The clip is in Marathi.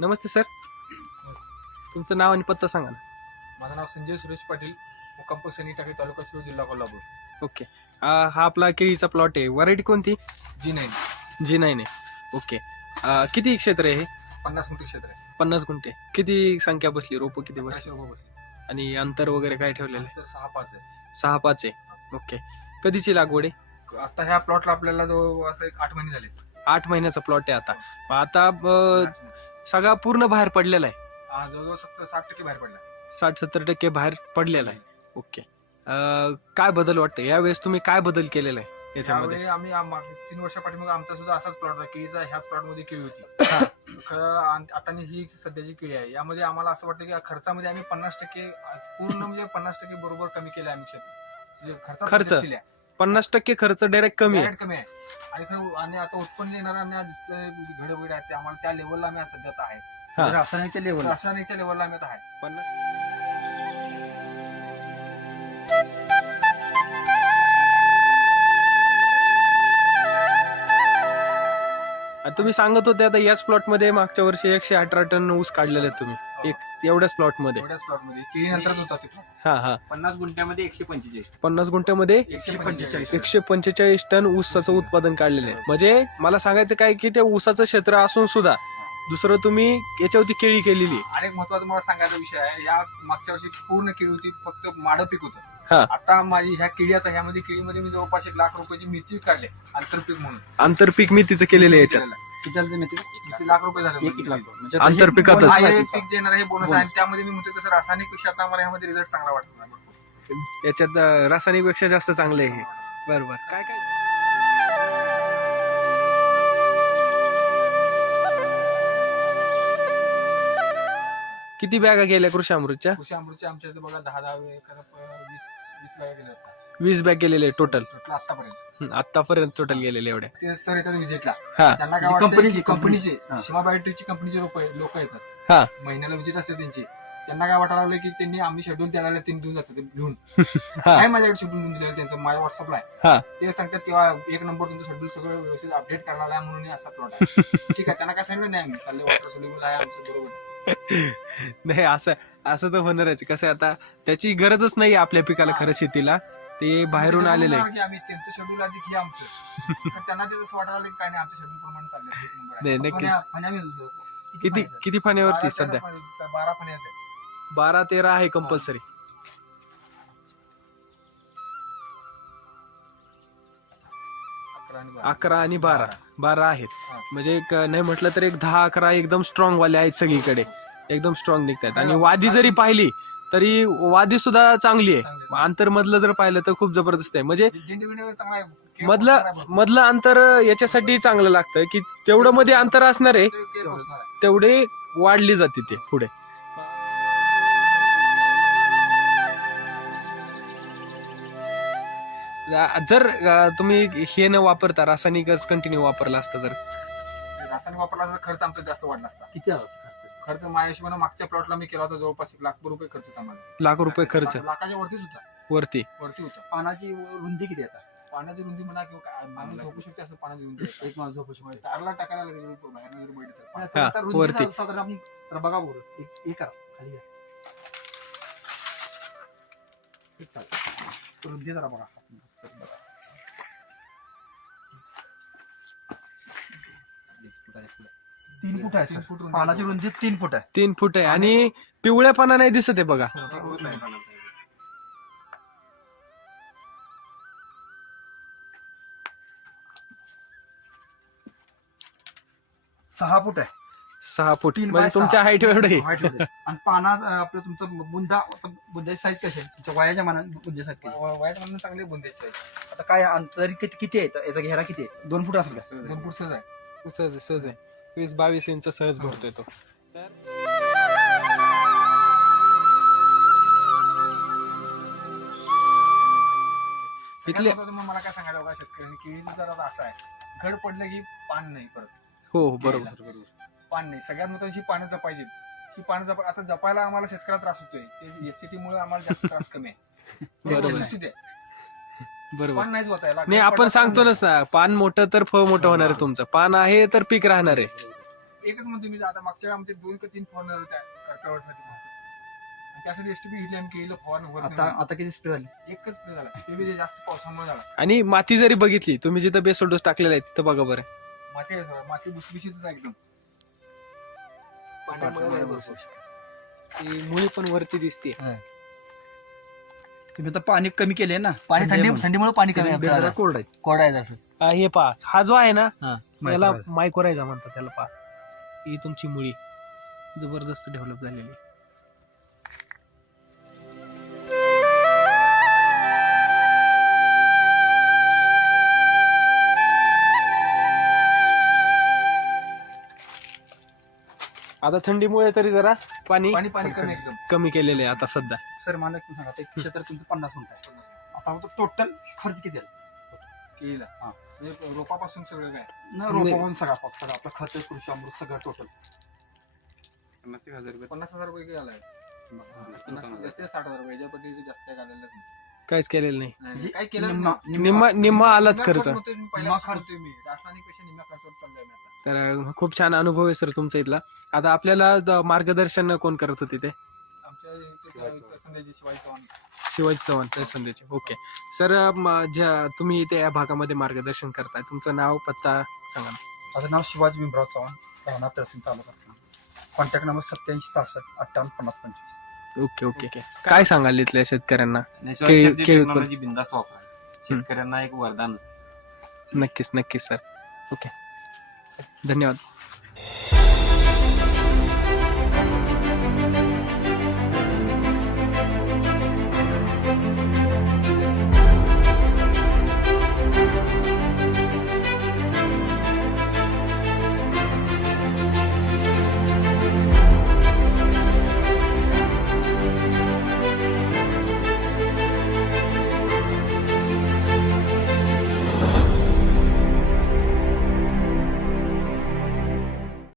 नमस्ते सर. तुमचं नाव आणि पत्ता सांगा ना. माझं नाव संजय सुरेश पाटील. मुक्काम सनी टाकळी तालुका शिरूर जिल्हा कोल्हापूर. ओके. हा आपला केळीचा प्लॉट आहे. व्हरायटी कोणती? G nine. जी नाईन आहे. ओके. किती क्षेत्र आहे हे? पन्नास कोटी क्षेत्र आहे. पन्नास गुंठे. किती संख्या बसली? रोप किती बसली? अकराशे रुपये बसले. आणि अंतर वगैरे काय ठेवलेलं तर सहा पाच आहे. आहे सहा पाच आहे. ओके. कधीची लागवड आहे? आता ह्या प्लॉटला आपल्याला जो असं एक आठ महिने झाले. आठ महिन्याचा प्लॉट आहे आता. मग आता अं, सगळा पूर्ण बाहेर पडलेला आहे. हा, जवळजवळ सत्तर साठ टक्के बाहेर पडला. साठ सत्तर टक्के बाहेर पडलेला आहे. ओके. अं, काय बदल वाटतं यावेळेस तुम्ही काय बदल केलेला आहे याच्यामध्ये? त्यावेळी आम्ही आम- मागे तीन वर्षापाठी मग आमचा सुद्धा असाच प्लॉट होता केळीचा ह्याच प्लॉटमध्ये केळी होती. खरं आन- आता ही सध्याची केळी आहे यामध्ये आम्हाला असं वाटतं की खर्चामध्ये आम्ही पन्नास टक्के पूर्ण म्हणजे पन्नास टक्के बरोबर कमी केलं आम्ही क्षेत्र म्हणजे खर्चात खर्च? बचत केली आहे. पन्नास टक्के खर्च डायरेक्ट कमी आहे. Direct कमी आहे. आणि खरं आणि आता उत्पन्न येणाऱ्या दिसतंय घडबड आहे ते आम्हाला त्या लेवलला आम्ही सध्या आता आहे. हा. रासायनिकच्या लेवल रासायनिकच्या लेवलला आम्ही आता आहे. पन्नास तुम्ही सांगत होते आता याच प्लॉटमध्ये मागच्या वर्षी एकशे अठरा टन ऊस काढलेले तुम्ही. एक एवढ्याच प्लॉटमध्ये. एवढ्याच प्लॉटमध्ये. केळी नंतरच होता ते plot. हा हा. पन्नास गुंठ्यामध्ये एकशे पंचेचाळीस पन्नास गुंठ्यामध्ये एकशे पंचेचाळीस एकशे पंचेचाळीस टन ऊसाचं उत्पादन काढलेलं आहे. म्हणजे मला सांगायचं काय की ते ऊसाचं क्षेत्र असून सुद्धा दुसरं तुम्ही याच्यावरती केळी केलेली. आहे. आणि एक महत्त्वाचा मला सांगायचा विषय आहे. या मागच्या वर्षी पूर्ण केळी होती फक्त माडं पीक हा. होतं आता माझी ह्या केळी आता ह्यामध्ये केळीमध्ये मी जवळपास एक लाख रुपयाची मेथी काढले आंतरपीक म्हणून. आंतरपीक मेथीचं केलेलं आहे याच्यात. केलेलं आहे. किती झालं माहिती किती लाख रुपये झाले एक एक लाख म्हणजे आंतरपिकातच. bonus हा, आहे तुमचा. पीक जे येणार हे बोनस आहे Bonus. आणि त्यामध्ये मी म्हणतो तसं रासायनिकपेक्षा आता आम्हाला ह्यामध्ये रिझल्ट चांगला वाटतो मला. याच्यात अं, रासायनिकपेक्षा जास्त चांगलं आहे हे बरोबर काय काय किती बॅगा गेल्या कृषी अमृतच्या कृषी अमृतचे आमच्या इथे बघा दहा दहा प- वीस वीस बॅगा गेल्या होत्या वीस बॅग गेलेले टोटल टोटल आतापर्यंत आतापर्यंत टोटल गेलेले एवढ्या ते सर येतात विजिटला हा. त्यांना काय जी वाटतं कंपनीची- की कंपनीचे हा. सीमा बायोटेकची कंपनीचे लोक लोक हा. येतात महिन्याला विजिट असते त्यांची. त्यांना काय वाटायला लागलं की त्यांनी आम्ही शेड्यूल द्यायला तीन देऊन जातात ते लिहून. हा. काय माझ्याकडे शेड्यूल लिहून दिलेलं त्यांचं? माझ्या व्हॉट्सअपला हा. आहे. ते सांगतात किंवा एक नंबर तुमचं शेड्यूल सगळं व्यवस्थित अपडेट करायला आहे म्हणून हे असा प्लॉट आहे. ठीक आहे त्यांना काय सांगितलं? नाही आम्ही चालले वॉटर शेड्यूल आहे आमचं बरोबर. आहे. नाही असं असं तर होणारच. कसं आहे आता त्याची गरजच नाही आपल्या पिकाला खरं शेतीला. ते बाहेरून आलेलं म्हणणार आहे की आम्ही त्यांचं शेड्यूल अधिक हे आमचं तर त्यांना ते तसं वाटायला लागलं की काय नाही आमच्या शेड्यूल प्रमाणे चाललंय एक number आहे. नाही, आता नक्कीच. फण्या- फण्या मिळून किती फण्या? किती फाण्यावरती सध्या तेरा फण्या- बारा फण्या आहेत. बारा तेरा आहे कंपल्सरी अकरा आणि बारा. अकरा आणि बारा बारा आहेत हा. म्हणजे एक नाही म्हटलं तर एक दहा अकरा एकदम स्ट्रॉंग वाले आहेत सगळीकडे एकदम स्ट्रॉंग निघतात आणि वादी जरी पाहिली तरी वादी सुद्धा चांगली आहे. आंतर मधलं जर पाहिलं तर खूप जबरदस्त आहे. म्हणजे मधलं मधलं अंतर याच्यासाठी चांगलं लागतं की तेवढं मध्ये अंतर असणार आहे. तेवढे वाढली जाते ते पुढे. जर तुम्ही हे न वापरता रासायनिकच कंटिन्यू वापरला असतं तर? रासायनिक वापरला खर्च आमचा जास्त वाढला असता. किती खर्च? खर्च माझ्या हिशोबाने मागच्या प्लॉटला मी केला होता जवळपास एक लाख रुपये खर्च होता मला लाख रुपये खर्च. लाख- लाखाच्या वरतीच होता वरती. वरती होता. पानाची रुंदी किती आता? पाण्याची रुंदी म्हणा किंवा काय आम्ही झोपू शकतो असं पाण्याची रुंदी. एक माणूस झोपू शकतो. तारला टाकायला लागेल बाहेर जर बैठक तर. आता हा, रुंदी साधारण आपण जरा बघा बरं. एक एक करा. खाली घ्या. रुंदी जरा बघा. तीन फूट आहे सर. पानाची आहे. रुंदी तीन फूट आहे. तीन फूट आहे. आणि पिवळ्या पाना नाही दिसत आहे बघा. नाही. सहा फूट आहे. सहा फूट. तीन म्हणजे बाय सहा. तुमच्या हाईट एवढं. आहे Height एवढी. आहे. आणि पाना अं, आपलं तुमचं बुंदा आता बुंद्याची साईज कशी आहे? तुमच्या वयाच्या मानाने बुंद्याची साईज कशी आहे? व- वयात म्हणून चांगले बुंदेचे आहे आता काय अंतर किती किती आहे? याचा घेरा किती आहे? दोन फूट असेल का? दोन फूट सहज आहे. सहज आहे, सहज आहे. वीस बावीस इंच सहज भरतोय तो. इथले- महत्त्वाचं मग मला काय सांगायला बघा शेतकऱ्यांनी केळीचं जर आता असं आहे. घड पडलं की पान नाही परत. हो हो बरोबर पान नाही. सगळ्यात महत्वाची पानं जपायची. ही पानं जप आता जपायला आम्हाला शेतकऱ्याला त्रास होतोय. ते एससीटी मुळे आम्हाला जास्त त्रास कमी बरोबर. आहे. बरोबर. पान नाहीच होत आहे नाही आपण सांगतो ना पान मोठं तर फळ मोठं होणार आहे तुमचं. पान आहे तर पीक राहणार आहे. एकच म्हणतो मी आता मागच्या वेळी आमचे दोन का तीन फवारणी झाले त्या कर्कळसाठी म्हणतो आणि त्यासाठी एसटीपी घेतली आम्ही केलं फवारणी होत आता नाही. आता किती स्प्रे झाली? एकच spray झाला. ते बी जास्त पावसामुळे झाला. आणि माती जरी बघितली तुम्ही जिथं बेसल डोस टाकलेला आहे तिथं बघा बरं. माती आहे माती भुसभुशीतच आहे एकदम. पाण्यामुळे पाण्यामुळे नाही भरपूर. भरपूर. ती मुळी पण वरती दिसते तुम्ही आता पाणी कमी केले ना पाणी थंडी थंडीमुळे पाणी कमी आपल्याला. कोरड आहे. कोरडा आहे जसं हा, हे पहा. हा जो आहे ना हा, त्याला. मायकोरायझा म्हणतात त्याला पहा. ही तुमची मुळी जबरदस्त डेव्हलप झालेली आता थंडीमुळे तरी जरा पाणी पाणी पाणी कमी एकदम. कमी केलेले आहे आता सध्या. सर मला एक सांगा क्षेत्र तुमचं पन्नास गुंठ आहे आता टोटल खर्च किती आहे? केळीला हा. म्हणजे रोपापासून सगळं काय? न रोपावून सगळा फक्त सगळं आपलं खर्च कृषी अमृत सगळं टोटल पन्नास हजार रुपये. किती आलाय? पन्नास- जास्त साठ हजार रुपये. जास्त काय घालेलंच नाही. काहीच केलेलं नाही. नाही म्हणजे काय केलं निम्मा निम्मा निम्मा आलाच खर्च. निम्मा निम्मा खर्च. खर्च मी. रासायनिकपेक्षा निम्मा खर्चावर चाललोय मी आता तर खूप छान अनुभव आहे सर तुमचा इथला. आता आपल्याला द- मार्गदर्शन कोण करत होते ते? आमच्या इथे त्या- त्या चव्हाण. शिवाजी चव्हाण ते संदेचे ओके. सर म- ज्या तुम्ही इथे या भागामध्ये मार्गदर्शन करताय तुमचं नाव पत्ता सांगा ना. माझं नाव शिवाजी भीमराव चव्हाण राहणार तहसील तालुका. कॉन्टॅक्ट नंबर सत्याऐंशी सहासष्ट अठ्ठावन्न पन्नास पंचवीस. Okay okay. ओके. काय सांगाल इथल्या शेतकऱ्यांना? नेचर केळी- केळी केळी टेक्नॉलॉजी बिंदास्त वापरा शेतकऱ्यांना एक वरदान नक्कीच नक्कीच सर. ओके. धन्यवाद.